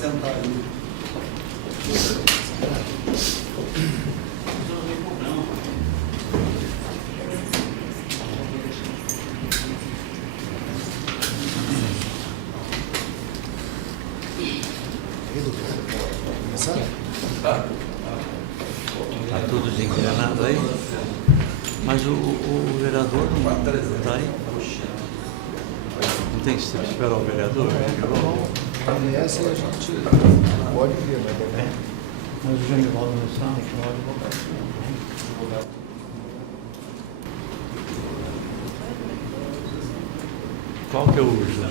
sentar ali. Está tudo desencadenado aí? Mas o vereador não está aí? Não tem que esperar o vereador? Essa a gente pode ver, Mas o Genivaldo não está? Qual que é o uso?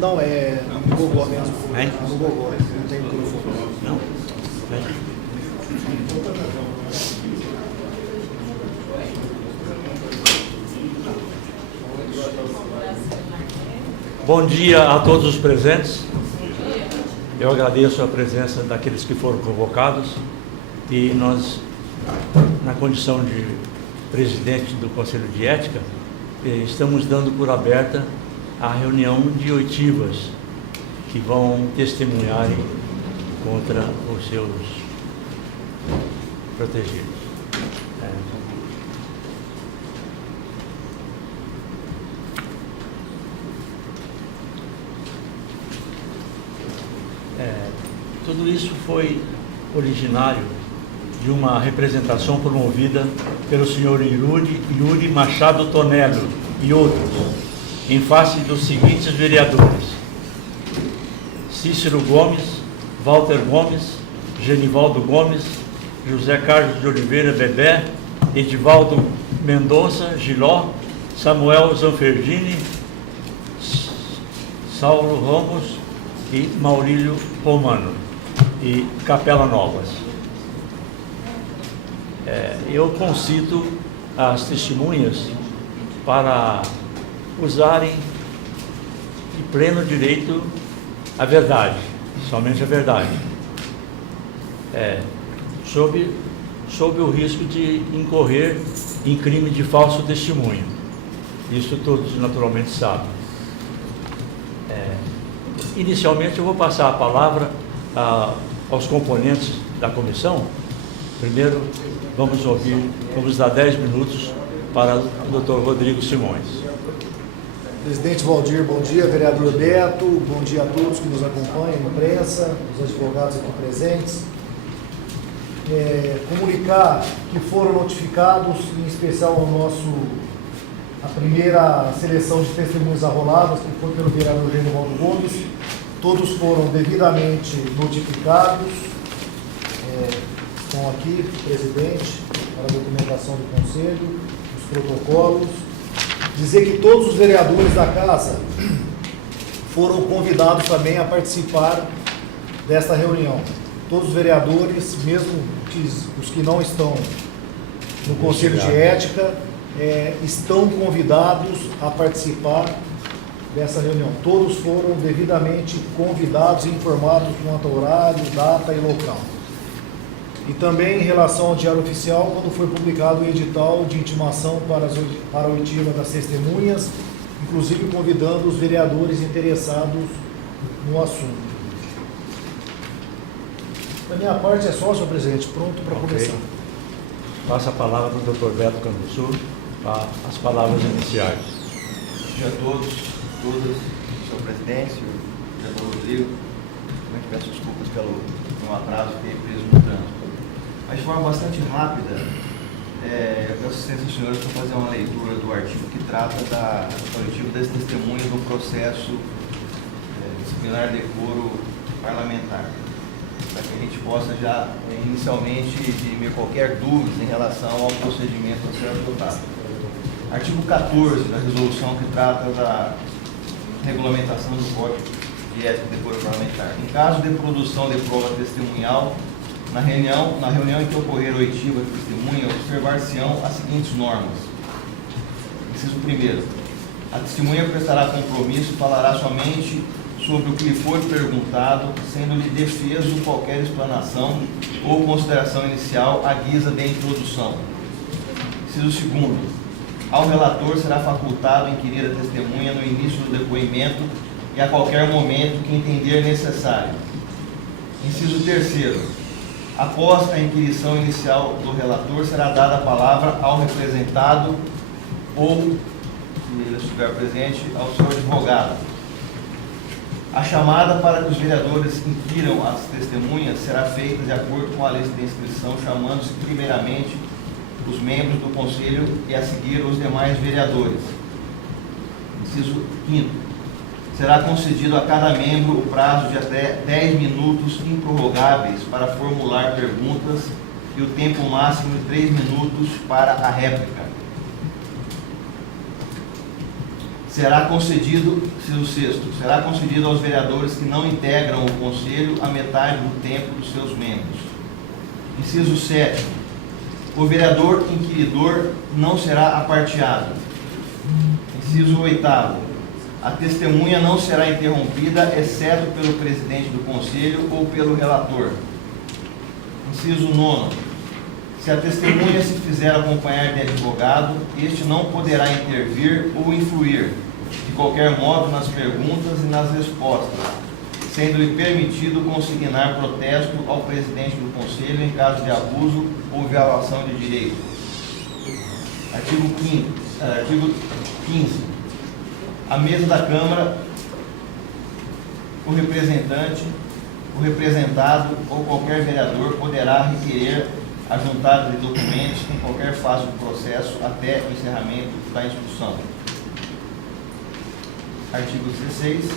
Não, é no Gogó mesmo. Hein? No Gogó, não tem microfone. Não? Tem. Bom dia a todos os presentes. Eu agradeço a presença daqueles que foram convocados e nós, na condição de presidente do Conselho de Ética, estamos dando por aberta a reunião de oitivas que vão testemunhar contra os seus protegidos. Tudo isso foi originário de uma representação promovida pelo senhor Yuri Machado Tonello e outros, em face dos seguintes vereadores: Cícero Gomes, Walter Gomes, Genivaldo Gomes, José Carlos de Oliveira Bebé, Edivaldo Mendonça Giló, Samuel Zanferdini, Saulo Ramos e Maurílio Romano e Capela Novas. Eu concito as testemunhas para usarem de pleno direito a verdade, somente a verdade, sob o risco de incorrer em crime de falso testemunho. Isso todos naturalmente sabem. Inicialmente eu vou passar a palavra aos componentes da comissão. Primeiro vamos dar 10 minutos para o Dr. Rodrigo Simões. Presidente Valdir, bom dia. Vereador Beto, bom dia a todos que nos acompanham, imprensa, os advogados aqui presentes. Comunicar que foram notificados, em especial a primeira seleção de testemunhas arroladas, que foi pelo vereador Genivaldo Gomes. Todos foram devidamente notificados. Estão aqui, presidente, para a documentação do Conselho, os protocolos. Dizer que todos os vereadores da Casa foram convidados também a participar desta reunião. Todos os vereadores, mesmo os que não estão no Conselho de Ética, estão convidados a participar dessa reunião. Todos foram devidamente convidados e informados quanto ao horário, data e local. E também em relação ao Diário Oficial, quando foi publicado o edital de intimação para a oitiva das testemunhas, inclusive convidando os vereadores interessados no assunto. Da minha parte é só, senhor presidente, pronto para começar. Passa a palavra para o Dr. Beto Canduçu, para as palavras iniciais. Bom dia a todos, todas, senhor presidente, senhor vereador Rodrigo. Também peço desculpas pelo atraso, fiquei preso no trânsito. Mas de forma bastante rápida, eu peço licença aos senhores para fazer uma leitura do artigo que trata da oitiva das testemunhas no processo disciplinar decoro parlamentar, para que a gente possa já, inicialmente, dirimir qualquer dúvida em relação ao procedimento a ser adotado. Artigo 14 da resolução que trata da regulamentação do Código de Ética e Decoro Parlamentar. Em caso de produção de prova testemunhal, na reunião em que ocorrer oitiva de testemunha, observar-se-ão as seguintes normas. Inciso 1º. A testemunha prestará compromisso e falará somente sobre o que lhe for perguntado, sendo-lhe defeso qualquer explanação ou consideração inicial à guisa de introdução. Inciso 2º. Ao relator será facultado inquirir a testemunha no início do depoimento e a qualquer momento que entender necessário. Inciso 3º. Após a inquirição inicial do relator, será dada a palavra ao representado ou, se ele estiver presente, ao seu advogado. A chamada para que os vereadores inquiram as testemunhas será feita de acordo com a lei de inscrição, chamando-se primeiramente os membros do Conselho e a seguir os demais vereadores. Inciso 5º. Será concedido a cada membro o prazo de até 10 minutos improrrogáveis para formular perguntas e o tempo máximo de 3 minutos para a réplica. Será concedido, inciso 6º, será concedido aos vereadores que não integram o Conselho a metade do tempo dos seus membros. Inciso 7º. O vereador inquiridor não será aparteado. Inciso 8º. A testemunha não será interrompida, exceto pelo presidente do Conselho ou pelo relator. Inciso 9º. Se a testemunha se fizer acompanhar de advogado, este não poderá intervir ou influir, de qualquer modo, nas perguntas e nas respostas, sendo-lhe permitido consignar protesto ao presidente do Conselho em caso de abuso ou violação de direito. Artigo 15. A mesa da Câmara, o representante, o representado ou qualquer vereador poderá requerer a juntada de documentos em qualquer fase do processo até o encerramento da instrução. Artigo 16.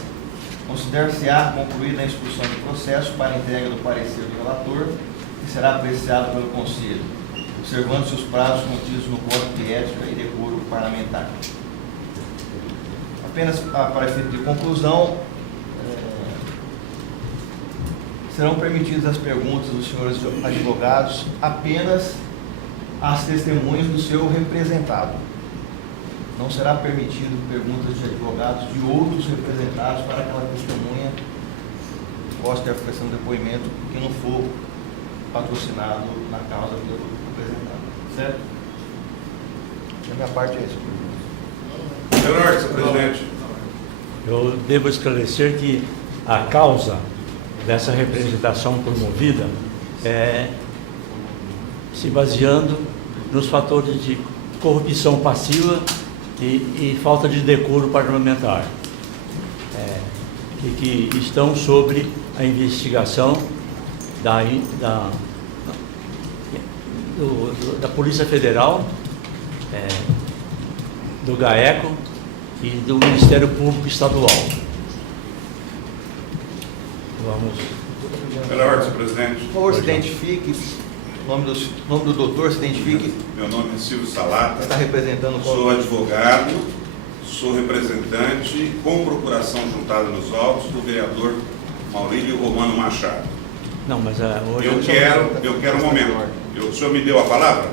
Considera-se-á concluída a instrução do processo para entrega do parecer do relator, que será apreciado pelo Conselho, observando-se os prazos contidos no Código de Ética e Decoro Parlamentar. Apenas para efeito de conclusão, serão permitidas as perguntas dos senhores advogados apenas às testemunhas do seu representado. Não será permitido perguntas de advogados de outros representados para aquela testemunha possa ter a prestação de depoimento que não for patrocinado na causa pelo representado. Certo? Da minha parte é isso, presidente. Melhor, senhor presidente. Eu devo esclarecer que a causa dessa representação promovida é se baseando nos fatores de corrupção passiva e falta de decoro parlamentar, que estão sobre a investigação da Polícia Federal, do GAECO e do Ministério Público Estadual. Vamos. Melhor, senhor presidente. Por favor, se identifique. Nome do doutor, se identifique. Meu nome é Silvio Salata. Está representando qual? Sou advogado, sou representante com procuração juntada nos autos do vereador Maurílio Romano Machado. Não, mas hoje Eu quero um momento. O senhor me deu a palavra?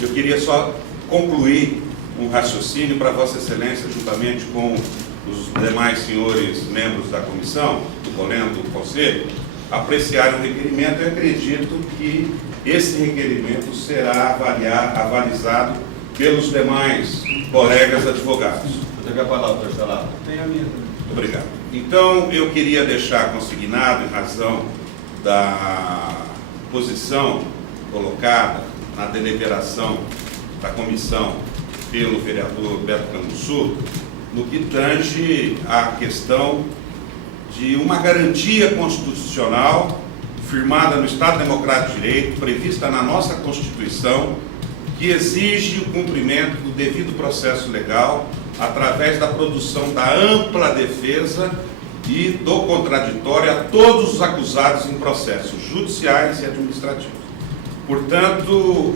Eu queria só concluir um raciocínio para Vossa Excelência, juntamente com os demais senhores membros da comissão, do Conselho, apreciarem o requerimento. Eu acredito que esse requerimento será avalizado pelos demais colegas advogados. Eu tenho a palavra, doutor Salata. Tem a minha. Obrigado. Então, eu queria deixar consignado, em razão da posição colocada na deliberação da comissão pelo vereador Beto Canguçu, no que tange à questão de uma garantia constitucional firmada no Estado Democrático de Direito, prevista na nossa Constituição, que exige o cumprimento do devido processo legal através da produção da ampla defesa e do contraditório a todos os acusados em processos judiciais e administrativos. Portanto,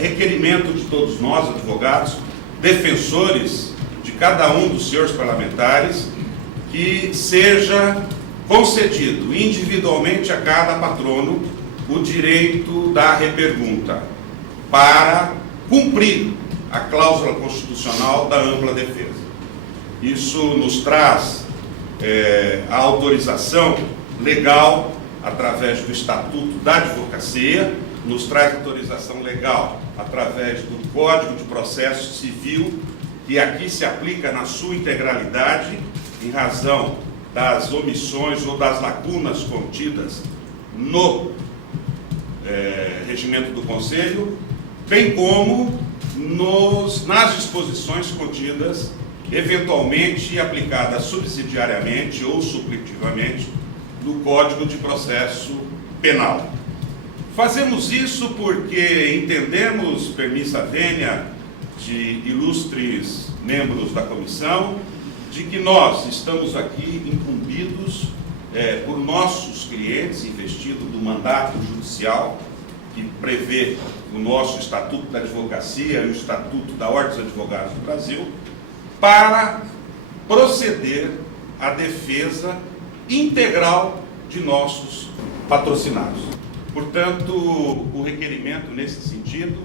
requerimento de todos nós, advogados, defensores de cada um dos senhores parlamentares, que seja concedido individualmente a cada patrono o direito da repergunta para cumprir a cláusula constitucional da ampla defesa. Isso nos traz a autorização legal através do Estatuto da Advocacia, nos traz autorização legal através do Código de Processo Civil, que aqui se aplica na sua integralidade, em razão das omissões ou das lacunas contidas no regimento do Conselho, bem como nas disposições contidas, eventualmente aplicadas subsidiariamente ou supletitivamente, no Código de Processo Penal. Fazemos isso porque entendemos, permissa vênia de ilustres membros da comissão, de que nós estamos aqui incumbidos por nossos clientes, investidos do mandato judicial, que prevê o nosso Estatuto da Advocacia e o Estatuto da Ordem dos Advogados do Brasil, para proceder à defesa integral de nossos patrocinados. Portanto, o requerimento nesse sentido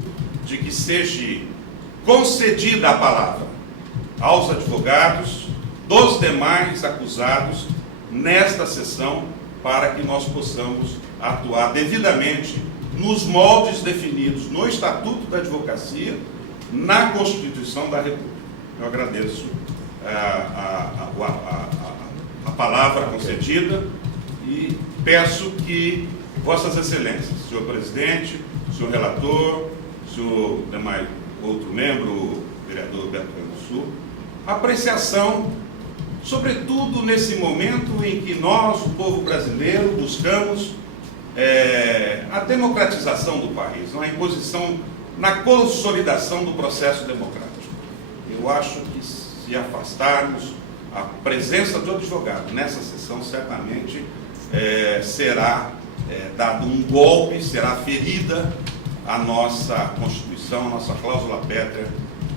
de que seja concedida a palavra aos advogados dos demais acusados nesta sessão, para que nós possamos atuar devidamente nos moldes definidos no Estatuto da Advocacia, na Constituição da República. Eu agradeço a palavra concedida e peço que Vossas Excelências, senhor presidente, senhor relator, senhor demais outro membro, o vereador Beto do Sul, apreciação, sobretudo nesse momento em que nós, o povo brasileiro, buscamos a democratização do país, a imposição na consolidação do processo democrático. Eu acho que se afastarmos a presença do advogado nessa sessão, certamente será dado um golpe, será ferida a nossa Constituição, a nossa cláusula pétrea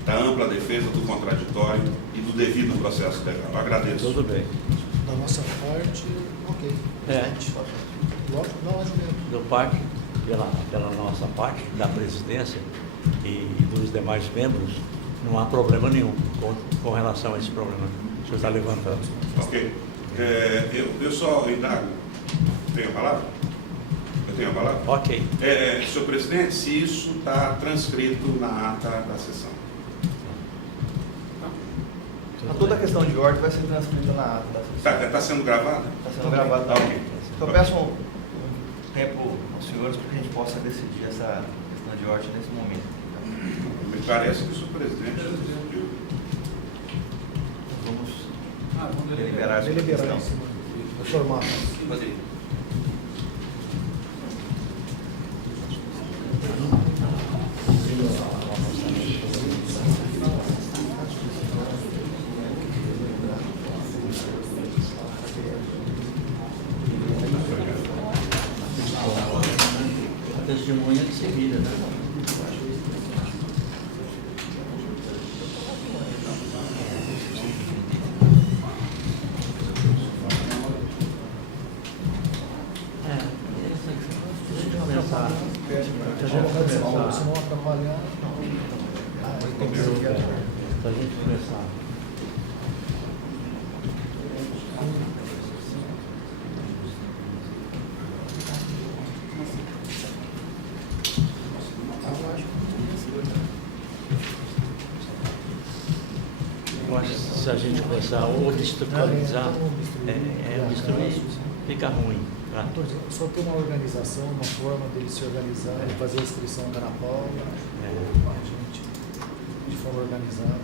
da ampla defesa do contraditório e do devido processo legal. Eu agradeço. Tudo bem. Da nossa parte, ok. Lógico, não, acho mesmo. Do parte, pela nossa parte, da presidência e dos demais membros, não há problema nenhum com relação a esse problema que o senhor está levantando. Ok. Eu só indago. Tenho a palavra? Eu tenho a palavra? Ok. Senhor presidente, se isso está transcrito na ata da sessão. Toda a questão de ordem vai ser transcrita na ata da sessão. Está sendo gravada? Está sendo gravado. Tá, ok. Então eu peço um tempo aos senhores para que a gente possa decidir essa questão de ordem nesse momento. Me parece que o senhor presidente decidiu. Vamos deliberar essa Deliberar questão. em cima do formato. A testemunha de seguida, né? Se não atrapalhar, Para a gente começar. Eu acho que se a gente começar ou destruturalizar, fica ruim. Tá? só tem uma organização, uma forma dele se organizar, ele fazer a inscrição da Ana Paula, a gente, de forma organizada.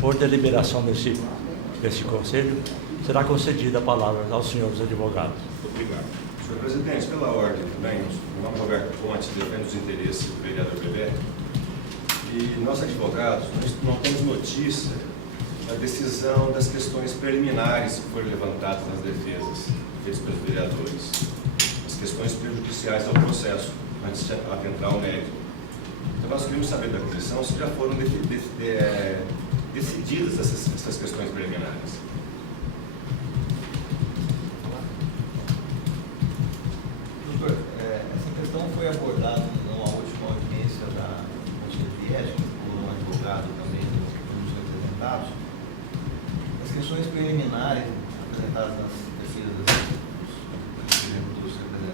Por deliberação desse conselho, será concedida a palavra aos senhores advogados. Obrigado. Senhor presidente, pela ordem também, meu nome é Roberto Pontes, defendo os interesses do vereador Bebeto. E nós advogados, nós não temos notícia da decisão das questões preliminares que foram levantadas nas defesas feitas pelos vereadores, as questões prejudiciais ao processo, antes de adentrar ao mérito. Então nós queríamos saber da comissão se já foram decididas essas questões preliminares. Doutor, essa questão foi abordada numa última audiência da Conselho de Ética, por um advogado também dos representados. As questões preliminares apresentadas nas defesas dos representantes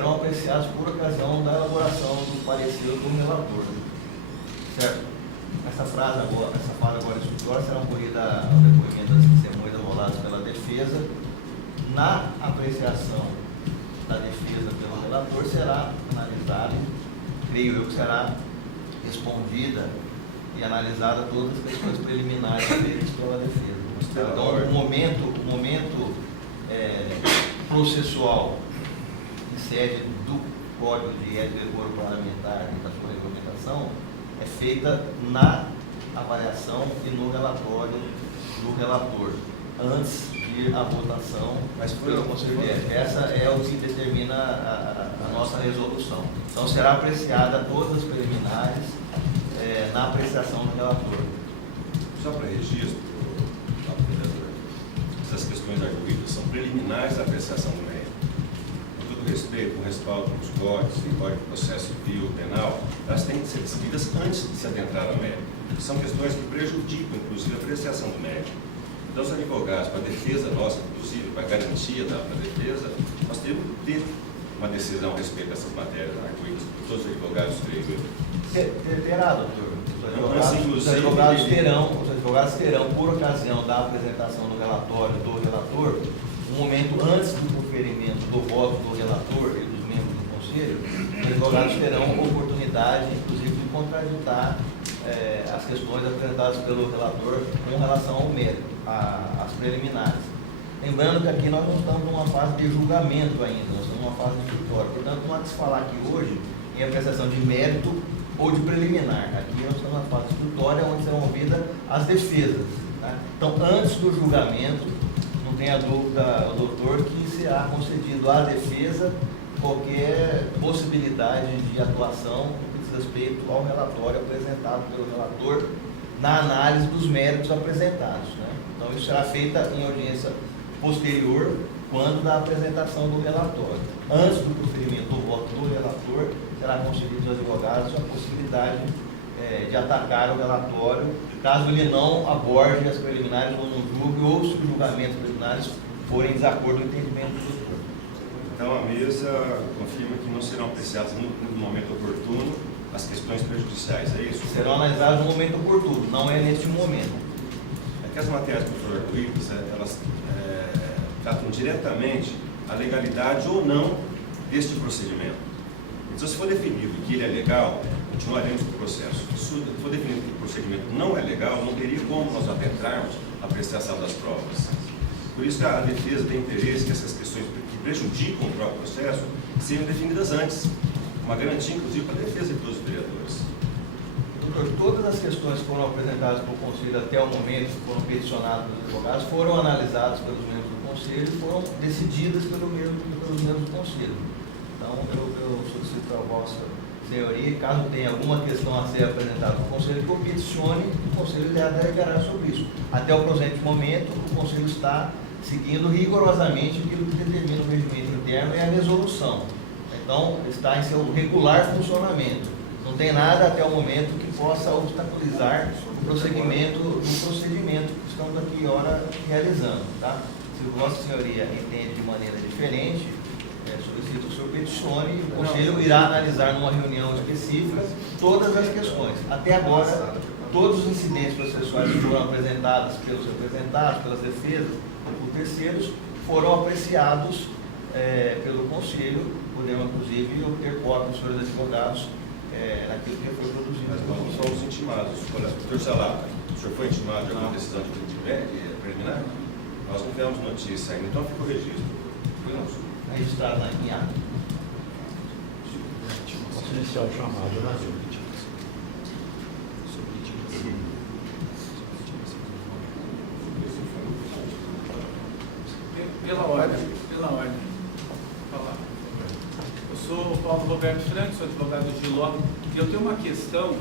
serão apreciados por ocasião da elaboração do parecer do relator. Certo? Essa fase agora instrutória será ocorrida ao depoimento das testemunhas arroladas pela defesa. Na apreciação da defesa pelo relator será analisado, creio eu que será respondida e analisada todas as questões preliminares feitas pela defesa. Então, o momento processual em sede do Código de Ética e Decoro Parlamentar e da sua regulamentação é feita na avaliação e no relatório do relator, antes de ir à votação pelo Conselho de Ética. Essa é o que determina a nossa resolução. Então, será apreciada todas as preliminares na apreciação do relator. Só para registro, vereador, essas questões arguídas são preliminares à apreciação do mérito. Com todo respeito, com respaldo nos códigos, em Código de Processo Civil, Penal, elas têm que ser decididas antes de se adentrar ao mérito. São questões que prejudicam, inclusive, a apreciação do mérito. Então, os advogados, para a defesa nossa, inclusive, para a garantia da defesa, nós temos que ter uma decisão a respeito dessas matérias arguídas por todos os advogados, creio eu. Terá, doutor. Os advogados terão, por ocasião da apresentação do relatório do relator, um momento antes do proferimento do voto do relator e dos membros do Conselho, os advogados terão a oportunidade, inclusive, de contraditar as questões apresentadas pelo relator com relação ao mérito, às preliminares. Lembrando que aqui nós não estamos numa fase de julgamento ainda, nós estamos numa fase de instrutório. Portanto, não há de se falar aqui hoje em apreciação de mérito ou de preliminar. Aqui nós estamos na fase instrutória, onde serão ouvidas as defesas. Tá? Então, antes do julgamento, não tenha dúvida, o doutor, que será concedido à defesa qualquer possibilidade de atuação no que diz respeito ao relatório apresentado pelo relator na análise dos méritos apresentados. Né? Então, isso será feito em audiência posterior, quando da apresentação do relatório. Antes do proferimento do voto do relator, será concedido aos advogados a possibilidade de atacar o relatório, caso ele não aborde as preliminares ou não julgue, ou se os julgamentos preliminares forem em desacordo com o entendimento do doutor. Então, a mesa confirma que não serão apreciadas no momento oportuno as questões prejudiciais, é isso? Serão analisadas no momento oportuno, não é neste momento. É que as matérias que foram arguídas, elas tratam diretamente a legalidade ou não deste procedimento. Então, se for definido que ele é legal, continuaremos com o processo. Se for definido que o procedimento não é legal, não teria como nós adentrarmos a apreciação das provas. Por isso que a defesa tem interesse que essas questões que prejudicam o próprio processo sejam definidas antes. Uma garantia, inclusive, para a defesa de todos os vereadores. Doutor, todas as questões que foram apresentadas pelo Conselho até o momento, que foram peticionadas pelos advogados, foram analisadas pelos membros do Conselho e foram decididas pelos membros do Conselho. Então, eu solicito a vossa senhoria, caso tenha alguma questão a ser apresentada no Conselho, que o peticione, o Conselho deliberará sobre isso. Até o presente momento, o Conselho está seguindo rigorosamente aquilo que determina o regimento interno e a resolução. Então, está em seu regular funcionamento. Não tem nada até o momento que possa obstaculizar o prosseguimento do procedimento que estamos aqui ora realizando. Tá? Se Vossa Senhoria entende de maneira diferente, solicito o senhor peticione e o Conselho irá analisar numa reunião específica todas as questões. Até agora, todos os incidentes processuais que foram apresentados pelos representados, pelas defesas ou por terceiros, foram apreciados pelo Conselho. Podemos, inclusive, obter cópia dos senhores advogados naquilo que foi produzido. Mas nós não somos intimados. Doutor Salato, o senhor foi intimado de alguma decisão de preliminar? Nós não tivemos notícia ainda, então fica o registro. Registrado na INHA. Posso iniciar o chamado, né? Pela ordem. Falar. Eu sou Paulo Roberto Franco, sou advogado de Ló, e eu tenho uma questão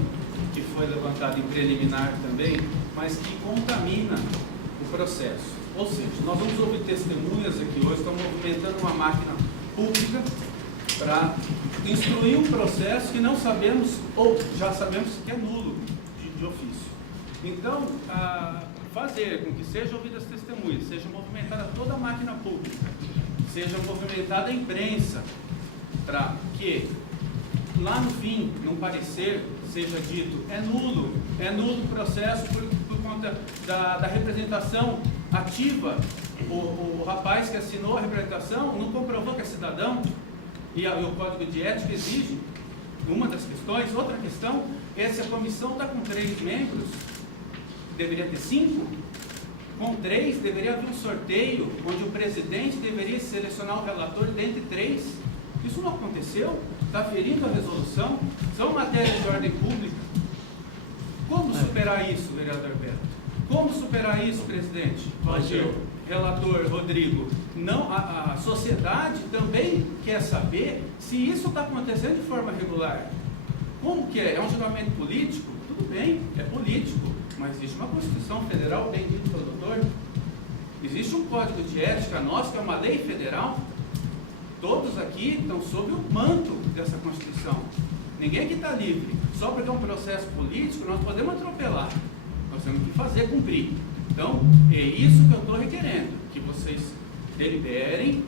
que foi levantada em preliminar também, mas que contamina o processo. Ou seja, nós vamos ouvir testemunhas aqui hoje, estamos movimentando uma máquina pública para instruir um processo que não sabemos, ou já sabemos que é nulo de ofício. Então, fazer com que sejam ouvidas testemunhas, seja movimentada toda a máquina pública, seja movimentada a imprensa, para que lá no fim, num parecer, seja dito, é nulo o processo por conta da representação ativa. O rapaz que assinou a representação não comprovou que é cidadão, e o Código de Ética exige uma das questões. Outra questão é se a comissão está com 3 membros, deveria ter 5. Com 3, deveria haver um sorteio, onde o presidente deveria selecionar o relator dentre 3. Isso não aconteceu, está ferindo a resolução, são matérias de ordem pública. Como superar isso, vereador Beto? Como superar isso, presidente? Valdir, relator Rodrigo? Não, a sociedade também quer saber se isso está acontecendo de forma regular. Como que é? É um julgamento político? Tudo bem, é político, mas existe uma Constituição Federal, bem dito pelo doutor. Existe um Código de Ética nosso, que é uma lei federal. Todos aqui estão sob o manto dessa Constituição. Ninguém aqui está livre. Só porque é um processo político, nós podemos atropelar. Nós temos que fazer cumprir. Então, é isso que eu estou requerendo, que vocês deliberem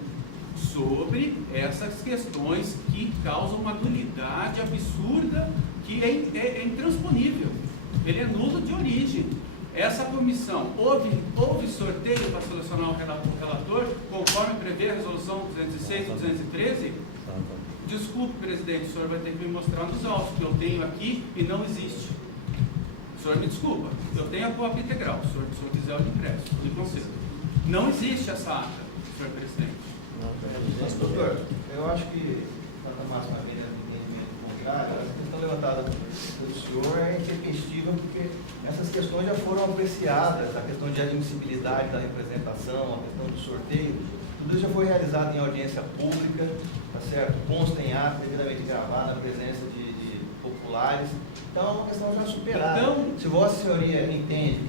sobre essas questões que causam uma nulidade absurda, que é intransponível. Ele é nulo de origem. Essa comissão, houve sorteio para selecionar o relator, conforme prevê a resolução 206 e 213? Desculpe, presidente, o senhor vai ter que me mostrar nos autos, que eu tenho aqui e não existe. O senhor me desculpa, eu tenho a cópia integral, se o senhor quiser eu lhe empresto, eu lhe concedo. Não existe essa ata, senhor presidente. Mas, doutor, eu acho que a máxima vida de entendimento contrário, a questão levantada pelo senhor é intempestiva, porque essas questões já foram apreciadas, a questão de admissibilidade da representação, a questão do sorteio, tudo isso já foi realizado em audiência pública, tá certo? Consta em ato, devidamente gravado, na presença de populares. Então é uma questão já superada. Então, se Vossa Senhoria entende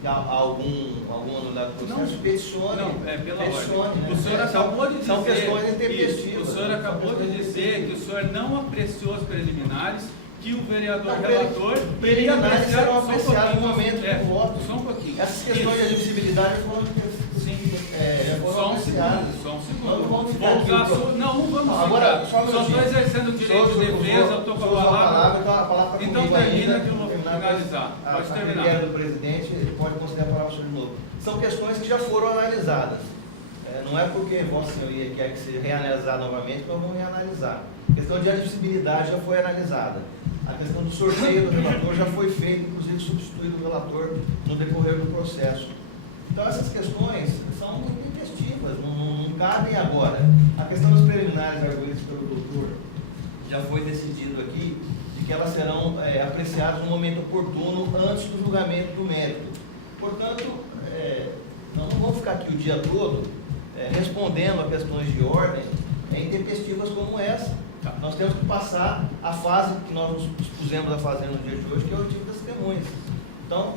que há alguma nulidade do processo, peticione. Não, pela peticione, ordem. né? O senhor acabou de dizer. São questões intempestivas. O senhor acabou de dizer que o senhor não apreciou as preliminares, que o vereador Não, relator preliminares serão apreciados no momento do voto. voto. Só um pouquinho. Essas questões de admissibilidade foram apreciadas. Só um segundo. Não vamos ficar aqui. Não vamos Agora, ficar. Só estou exercendo o direito de defesa, eu estou com a palavra. Então termina que eu vou finalizar. Pode terminar. A do presidente, ele pode considerar a palavra de novo. São questões que já foram analisadas. Não é porque Vossa Senhoria quer que seja reanalisado novamente que nós vamos reanalisar. A questão de admissibilidade já foi analisada. A questão do sorteio do relator já foi feita, inclusive substituído o relator no decorrer do processo. Então essas questões são muito intempestivas, não cabem agora. A questão dos preliminares arguídos pelo doutor já foi decidido aqui de que elas serão apreciadas no momento oportuno antes do julgamento do mérito. Portanto, nós não vamos ficar aqui o dia todo respondendo a questões de ordem intempestivas como essa. Nós temos que passar a fase que nós nos dispusemos a fazer no dia de hoje, que é o tipo das testemunhas. Então,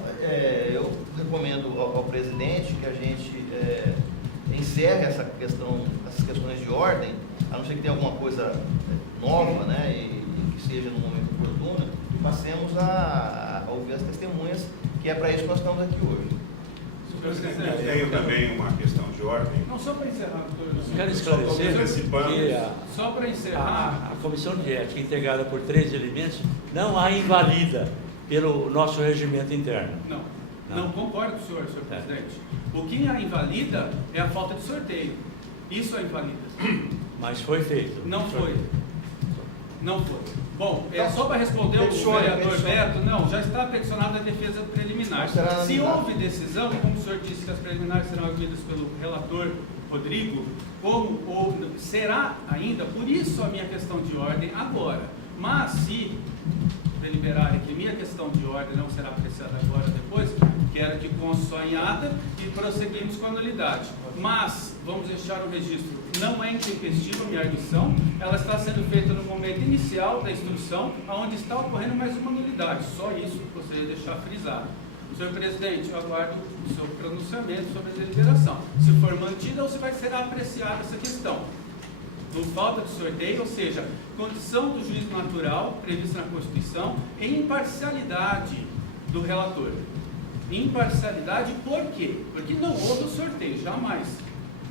eu recomendo ao presidente que a gente encerre essas questões de ordem, a não ser que tenha alguma coisa nova, né, e que seja no momento oportuno, e passemos a ouvir as testemunhas, que é para isso que nós estamos aqui hoje. Eu tenho também uma questão de ordem. Não, só para encerrar, doutor. Quero esclarecer que só para encerrar, a Comissão de Ética, integrada por 3 elementos, não a invalida pelo nosso regimento interno. Não concordo com o senhor presidente. O que a invalida é a falta de sorteio. Isso a invalida. Mas foi feito. Não foi. Bom, só para responder o vereador Beto, não, já está peticionada a defesa preliminar. Se houve decisão, como o senhor disse que as preliminares serão arguidas pelo relator Rodrigo, será ainda, por isso a minha questão de ordem agora. Mas se deliberarem que minha questão de ordem não será apreciada agora ou depois, quero que conste só em ata e prosseguimos com a nulidade. Mas, vamos deixar o registro, não é intempestiva a minha arguição, ela está sendo feita no momento inicial da instrução, onde está ocorrendo mais uma nulidade. Só isso que gostaria de deixar frisado. Senhor presidente, eu aguardo o seu pronunciamento sobre a deliberação. Se for mantida ou se vai ser apreciada essa questão. Por falta de sorteio, ou seja, condição do juízo natural prevista na Constituição e imparcialidade do relator. Imparcialidade por quê? Porque não houve o sorteio, jamais.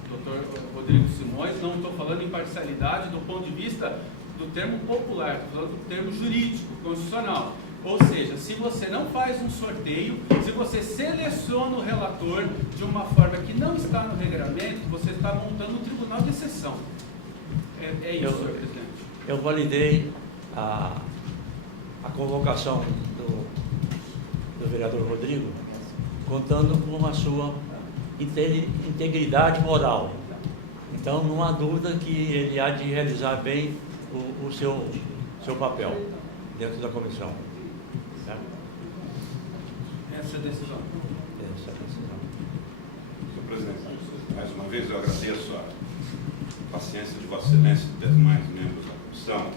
doutor Rodrigo Simões, não estou falando em parcialidade do ponto de vista do termo popular, estou falando do termo jurídico, constitucional. Ou seja, se você não faz um sorteio, se você seleciona o relator de uma forma que não está no regramento, você está montando um tribunal de exceção. É isso, senhor presidente. Eu validei a convocação do vereador Rodrigo, contando com a sua integridade moral. Então, não há dúvida que ele há de realizar bem o seu papel dentro da comissão. Certo? Essa é a decisão. Essa é a decisão. Senhor presidente, mais uma vez eu agradeço a paciência de Vossa Excelência e dos demais membros da comissão.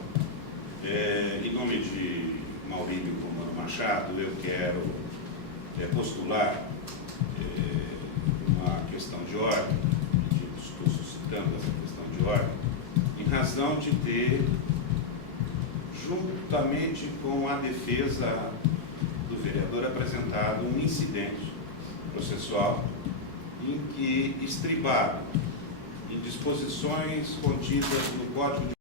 Em nome de Maurílio Romano Machado, eu quero postular uma questão de ordem, estou suscitando essa questão de ordem, em razão de ter, juntamente com a defesa do vereador, apresentado um incidente processual em que, estribado em disposições contidas no Código de